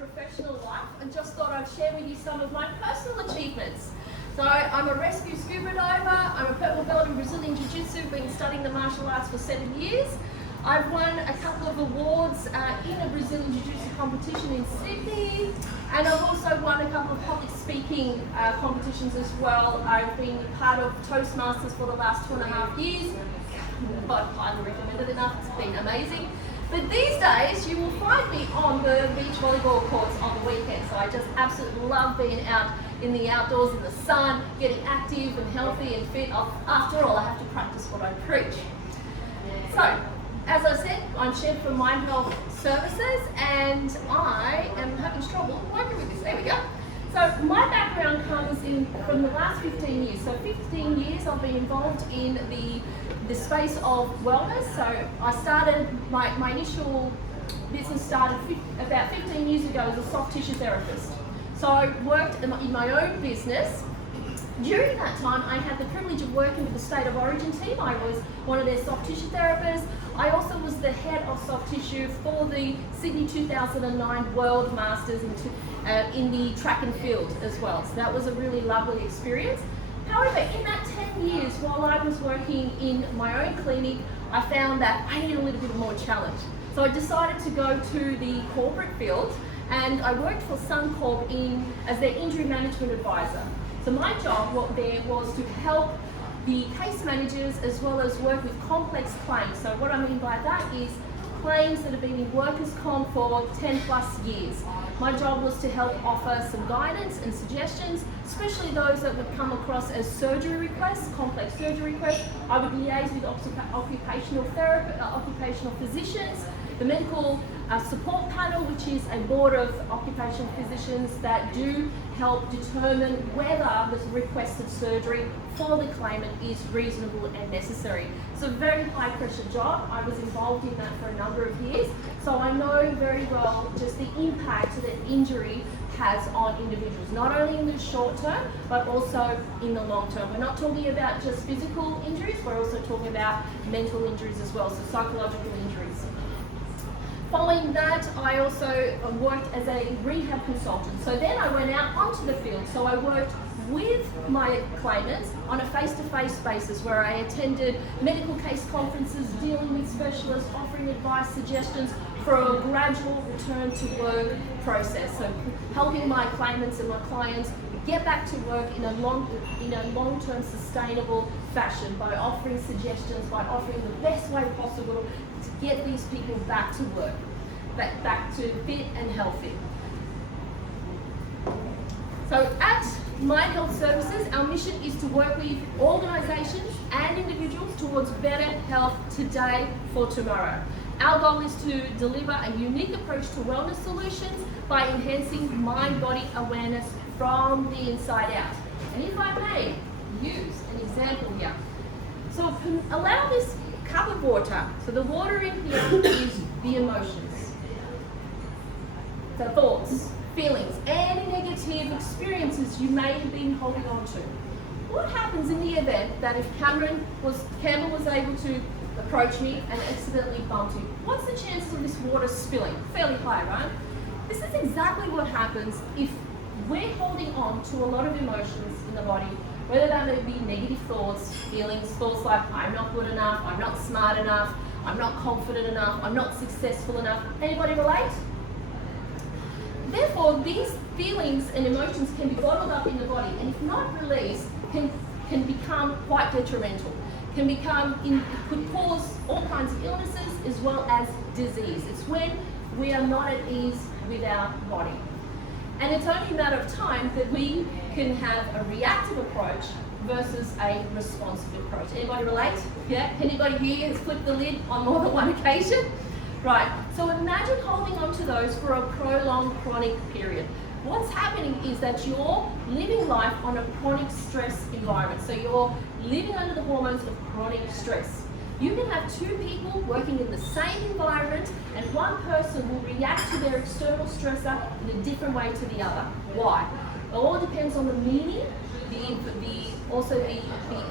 professional life, and just thought I'd share with you some of my personal achievements. So I'm a rescue scuba diver, I'm a purple belt in Brazilian Jiu-Jitsu, been studying the martial arts for 7 years. I've won a couple of awards in a Brazilian Jiu-Jitsu competition in Sydney, and I've also won a couple of public speaking competitions as well. I've been part of Toastmasters for the last 2.5 years, but highly recommended enough, it's been amazing. But these days, you will find me on the beach volleyball courts on the weekend. So I just absolutely love being out in the outdoors in the sun, getting active and healthy and fit. After all, I have to practice what I preach. So, as I said, I'm Sheb from Mind Health Services, and I am having trouble working with this. There we go. So my background comes in from the last 15 years. So 15 years I've been involved in the space of wellness. So I started, my initial business started about 15 years ago as a soft tissue therapist. So I worked in my own business. During that time, I had the privilege of working with the State of Origin team. I was one of their soft tissue therapists. I also was the head of soft tissue for the Sydney 2009 World Masters in the track and field as well. So that was a really lovely experience. However, in that 10 years, while I was working in my own clinic, I found that I needed a little bit more challenge. So I decided to go to the corporate field, and I worked for Suncorp as their injury management advisor. So my job there was to help the case managers as well as work with complex claims. So what I mean by that is claims that have been in workers' comp for 10 plus years. My job was to help offer some guidance and suggestions, especially those that would come across as surgery requests, complex surgery requests. I would liaise with occupational therapists, occupational physicians, the medical support panel, which is a board of occupational physicians that do help determine whether the requested surgery for the claimant is reasonable and necessary. It's a very high pressure job. I was involved in that for a number of years, so I know very well just the impact that injury has on individuals, not only in the short term, but also in the long term. We're not talking about just physical injuries, we're also talking about mental injuries as well, so psychological injuries. Following that, I also worked as a rehab consultant. So then I went out onto the field. So I worked with my claimants on a face-to-face basis where I attended medical case conferences, dealing with specialists, offering advice, suggestions for a gradual return to work process. So helping my claimants and my clients get back to work in a long-term sustainable fashion by offering suggestions, by offering the best way possible to get these people back to work, back to fit and healthy. So at Mind Health Services, our mission is to work with organisations and individuals towards better health today for tomorrow. Our goal is to deliver a unique approach to wellness solutions by enhancing mind-body awareness from the inside out. And if I may use an example here. So allow this cup of water. So the water in here is the emotions, the thoughts, feelings, any negative experiences you may have been holding on to. What happens in the event that if Campbell was able to approach me and accidentally bumped him? What's the chances of this water spilling? Fairly high, right? This is exactly what happens if we're holding on to a lot of emotions in the body, whether that may be negative thoughts, feelings, thoughts like I'm not good enough, I'm not smart enough, I'm not confident enough, I'm not successful enough. Anybody relate? Therefore, these feelings and emotions can be bottled up in the body, and if not released, can become quite detrimental. Could cause all kinds of illnesses as well as disease. It's when we are not at ease with our body. And it's only a matter of time that we can have a reactive approach versus a responsive approach. Anybody relate? Yeah? Anybody here has flipped the lid on more than one occasion? Right, so imagine holding on to those for a prolonged chronic period. What's happening is that you're living life on a chronic stress environment. So you're living under the hormones of chronic stress. You can have two people working in the same environment and one person will react to their external stressor in a different way to the other. Why? It all depends on the meaning, also the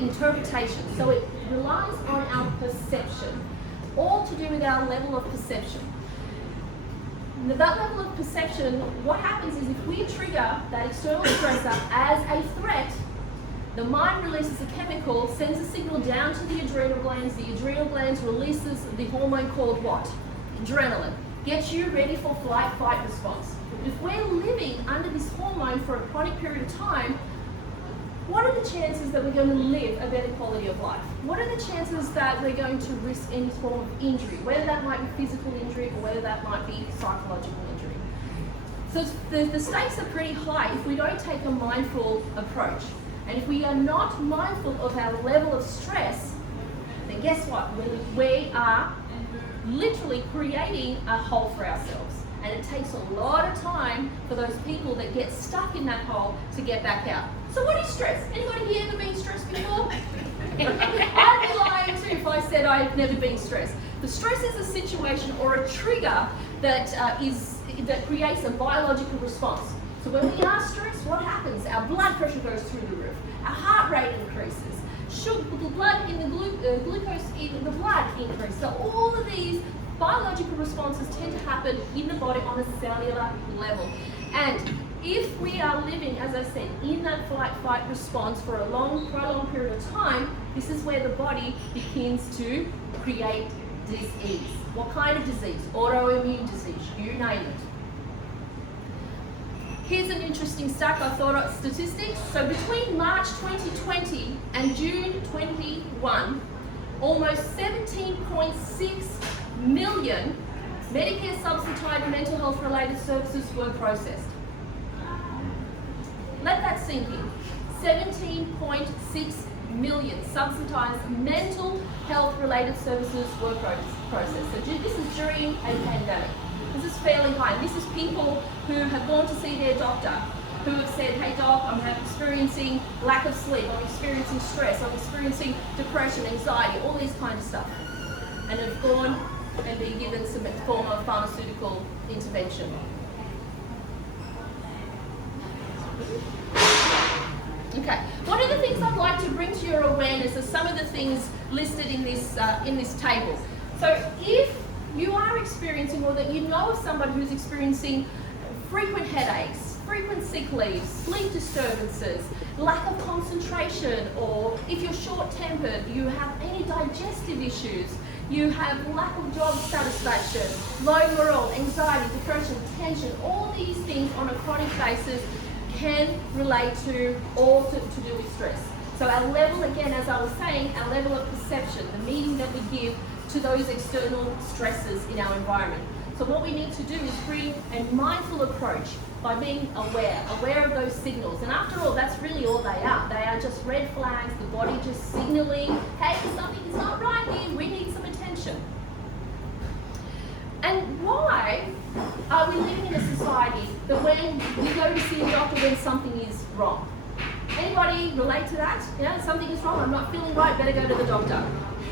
interpretation. So it relies on our perception, all to do with our level of perception. And at that level of perception, what happens is if we trigger that external stressor as a threat, the mind releases a chemical, sends a signal down to the adrenal glands. The adrenal glands releases the hormone called what? Adrenaline. Gets you ready for flight, fight response. If we're living under this hormone for a chronic period of time, what are the chances that we're going to live a better quality of life? What are the chances that we're going to risk any form of injury, whether that might be physical injury or whether that might be psychological injury? So the stakes are pretty high if we don't take a mindful approach. And if we are not mindful of our level of stress, then guess what? We are literally creating a hole for ourselves. And it takes a lot of time for those people that get stuck in that hole to get back out. So what is stress? Anybody here ever been stressed before? I'd be lying too if I said I've never been stressed. The stress is a situation or a trigger that creates a biological response. So when we are stressed, what happens? Our blood pressure goes through the roof. Our heart rate increases. The blood in the glucose in the blood increases. So all of these biological responses tend to happen in the body on a cellular level. And if we are living, as I said, in that flight-fight response for a prolonged period of time, this is where the body begins to create disease. What kind of disease? Autoimmune disease, you name it. Here's an interesting statistics. So between March 2020 and June 21, almost 17.6 million Medicare subsidized mental health related services were processed. Let that sink in. 17.6 million subsidized mental health related services were processed. So this is during a pandemic. This is fairly high. And this is people who have gone to see their doctor, who have said, hey doc, I'm experiencing lack of sleep, I'm experiencing stress, I'm experiencing depression, anxiety, all these kind of stuff. And have gone and been given some form of pharmaceutical intervention. Okay, one of the things I'd like to bring to your awareness are some of the things listed in this table. So if you are experiencing, or that you know of somebody who's experiencing frequent headaches, frequent sick leaves, sleep disturbances, lack of concentration, or if you're short-tempered, you have any digestive issues, you have lack of job satisfaction, low morale, anxiety, depression, tension, all these things on a chronic basis can relate to or to do with stress. So our level, again, as I was saying, our level of perception, the meaning that we give to those external stresses in our environment. So what we need to do is bring a mindful approach by being aware of those signals. And after all, that's really all they are. They are just red flags, the body just signaling, hey, something is not right here, we need some attention. And why are we living in a society that when we go to see a doctor when something is wrong? Anybody relate to that? Yeah, something is wrong, I'm not feeling right, better go to the doctor.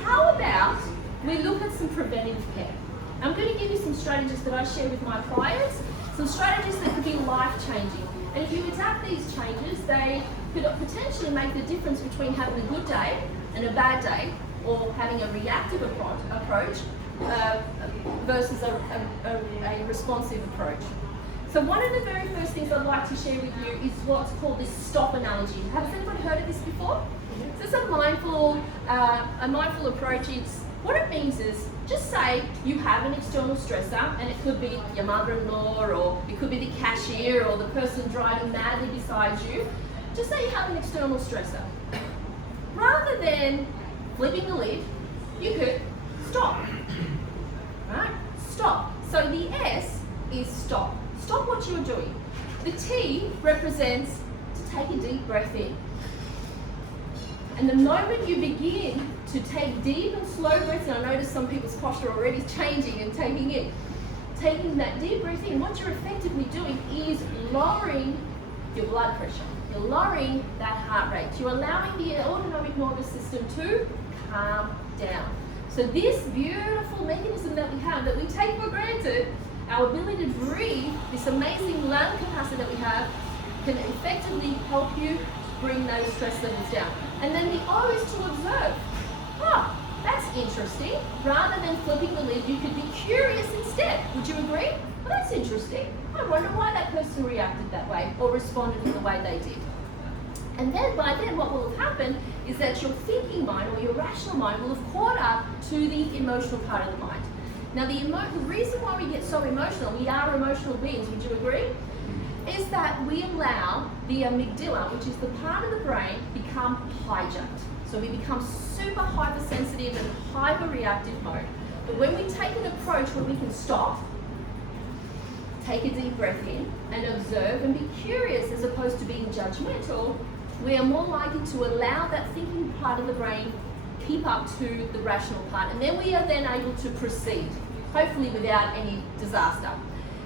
How about we look at some preventative care? I'm going to give you some strategies that I share with my clients, some strategies that could be life-changing. And if you adapt these changes, they could potentially make the difference between having a good day and a bad day, or having a reactive approach versus a responsive approach. So one of the very first things I'd like to share with you is what's called this stop analogy. Has anyone heard of this before? So it's a mindful approach. What it means is, just say you have an external stressor, and it could be your mother-in-law, or it could be the cashier, or the person driving madly beside you. Just say you have an external stressor. Rather than flipping the lid, you could stop. Right? Stop. So the S is stop. Stop what you're doing. The T represents to take a deep breath in. And the moment you begin to take deep and slow breaths, and I notice some people's posture already changing and taking that deep breath in, what you're effectively doing is lowering your blood pressure. You're lowering that heart rate. You're allowing the autonomic nervous system to calm down. So this beautiful mechanism that we have, that we take for granted, our ability to breathe, this amazing lung capacity that we have, can effectively help you bring those stress levels down. And then the O is to observe. That's interesting. Rather than flipping the lid, you could be curious instead. Would you agree? well, that's interesting. I wonder why that person reacted that way or responded in the way they did. And then by then what will have happened is that your thinking mind or your rational mind will have caught up to the emotional part of the mind. Now the reason why we get so emotional, we are emotional beings, would you agree? Is that we allow the amygdala, which is the part of the brain, become hijacked. So we become super hypersensitive and hyper-reactive mode. But when we take an approach where we can stop, take a deep breath in and observe and be curious as opposed to being judgmental, we are more likely to allow that thinking part of the brain keep up to the rational part, and then we are then able to proceed, hopefully without any disaster.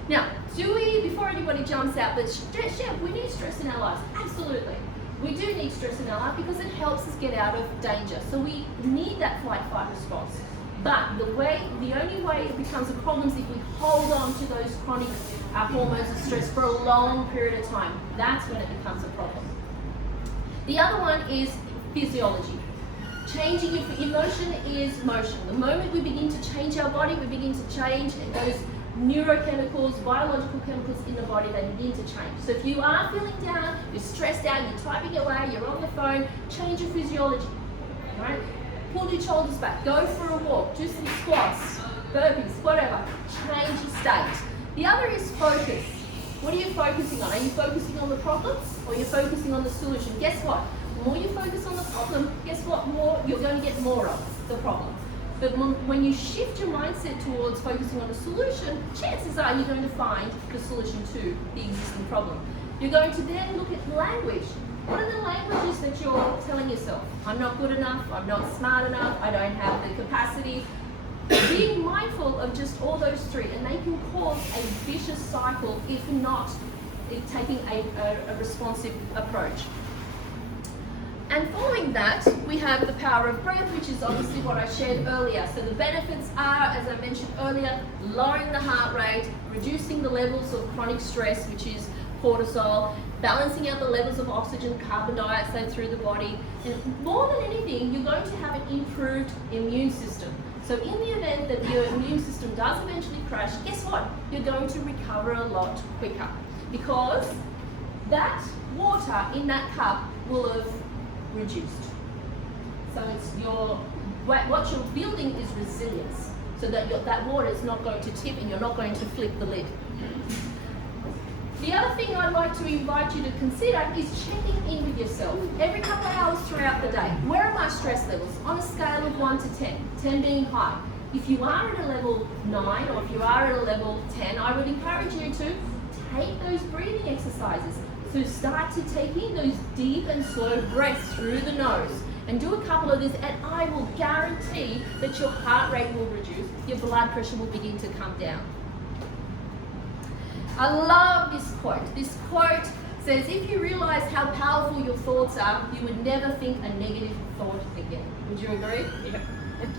Now, before anybody jumps out, but Sheb, we need stress in our lives. Absolutely. We do need stress in our life because it helps us get out of danger. So we need that flight-fight response. But the only way it becomes a problem is if we hold on to those chronic hormones of stress for a long period of time. That's when it becomes a problem. The other one is physiology. Changing emotion is motion. The moment we begin to change our body, we begin to change those neurochemicals, biological chemicals in the body, they begin to change. So if you are feeling down, you're stressed out, you're typing away, you're on the phone, change your physiology. Right? Pull your shoulders back, go for a walk, do some squats, burpees, whatever. Change your state. The other is focus. What are you focusing on? Are you focusing on the problems or you're focusing on the solution? Guess what? The more you focus on the problem, guess what? You're going to get more of the problem. But when you shift your mindset towards focusing on a solution, chances are you're going to find the solution to the existing problem. You're going to then look at language. What are the languages that you're telling yourself? I'm not good enough, I'm not smart enough, I don't have the capacity. Being mindful of just all those three, and they can cause a vicious cycle if not taking a responsive approach. And following that, we have the power of breath, which is obviously what I shared earlier. So the benefits are, as I mentioned earlier, lowering the heart rate, reducing the levels of chronic stress, which is cortisol, balancing out the levels of oxygen, carbon dioxide through the body. And more than anything, you're going to have an improved immune system. So in the event that your immune system does eventually crash, guess what? You're going to recover a lot quicker because that water in that cup will have reduced. So what you're building is resilience, so that that water is not going to tip and you're not going to flip the lid. The other thing I'd like to invite you to consider is checking in with yourself every couple of hours throughout the day. Where are my stress levels on a scale of 1 to 10, 10 being high? If you are at a level 9 or if you are at a level 10, I would encourage you to take those breathing exercises. So start to take in those deep and slow breaths through the nose and do a couple of these, and I will guarantee that your heart rate will reduce, your blood pressure will begin to come down. I love this quote. This quote says, if you realize how powerful your thoughts are, you would never think a negative thought again. Would you agree? Yeah.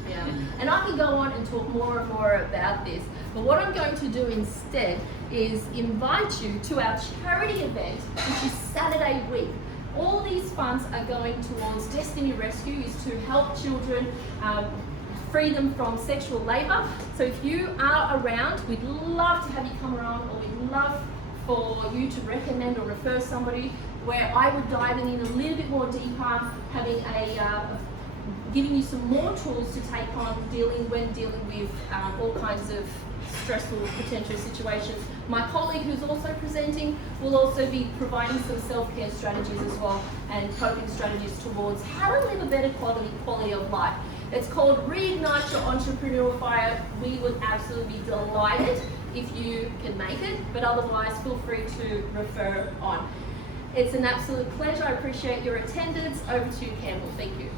Yeah. And I can go on and talk more and more about this, but what I'm going to do instead is invite you to our charity event, which is Saturday week. All these funds are going towards Destiny Rescue, is to help children free them from sexual labour. So if you are around, we'd love to have you come around, or we'd love for you to recommend or refer somebody, where I would dive in a little bit more deeper, having giving you some more tools to take on dealing with all kinds of stressful potential situations. My colleague who's also presenting will also be providing some self-care strategies as well, and coping strategies towards how to live a better quality of life. It's called Reignite Your Entrepreneurial Fire. We would absolutely be delighted if you can make it, but otherwise feel free to refer on. It's an absolute pleasure. I appreciate your attendance. Over to you, Campbell. Thank you.